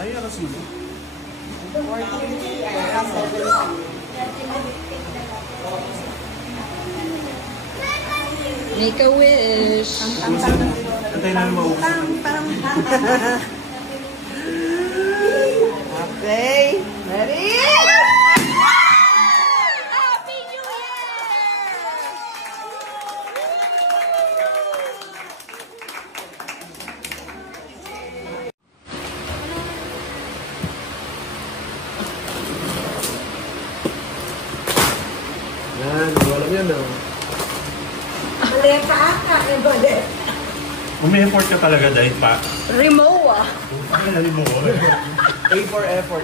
Ay, alas mo. Make a wish. Antay namin maubos. Okay. Ready? Happy New Year! Yan, wala yan na. Mali pa aka. Mali. Umi-effort ka talaga dahil pa. Rimowa. Ay, mo. A for effort.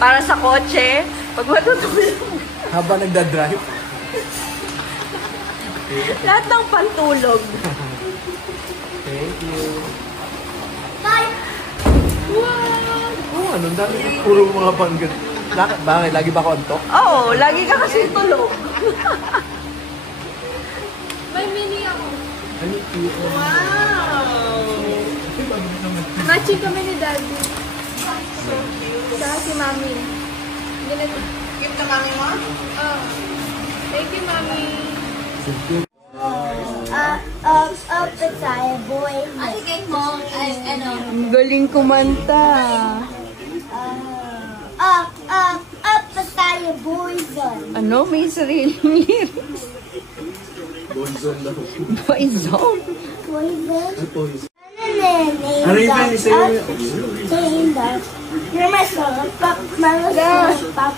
Para sa kotse, pag matutulog. Habang nagda-drive. Lahat ng pantulog. Thank you. Bye! Oh, anong dami. Puro mga panggat. Bakit? Lagi ba konto? Oo, lagi ka kasi tulog. May mini ako. Ano cute? Wow! Matching kami ni Daddy. Saka si Mami. Ganito. Cute na mami mo? Oh. Thank you, Mami. Tayo, boy. Ang galing kumanta. Tayo, boyzone. Ano? May sariling lyrics. Boyzone daw. Boyzone? Boyzone? Boyzone. Ano yung fan? Saying that. You're my son. Pop, my son. Pop.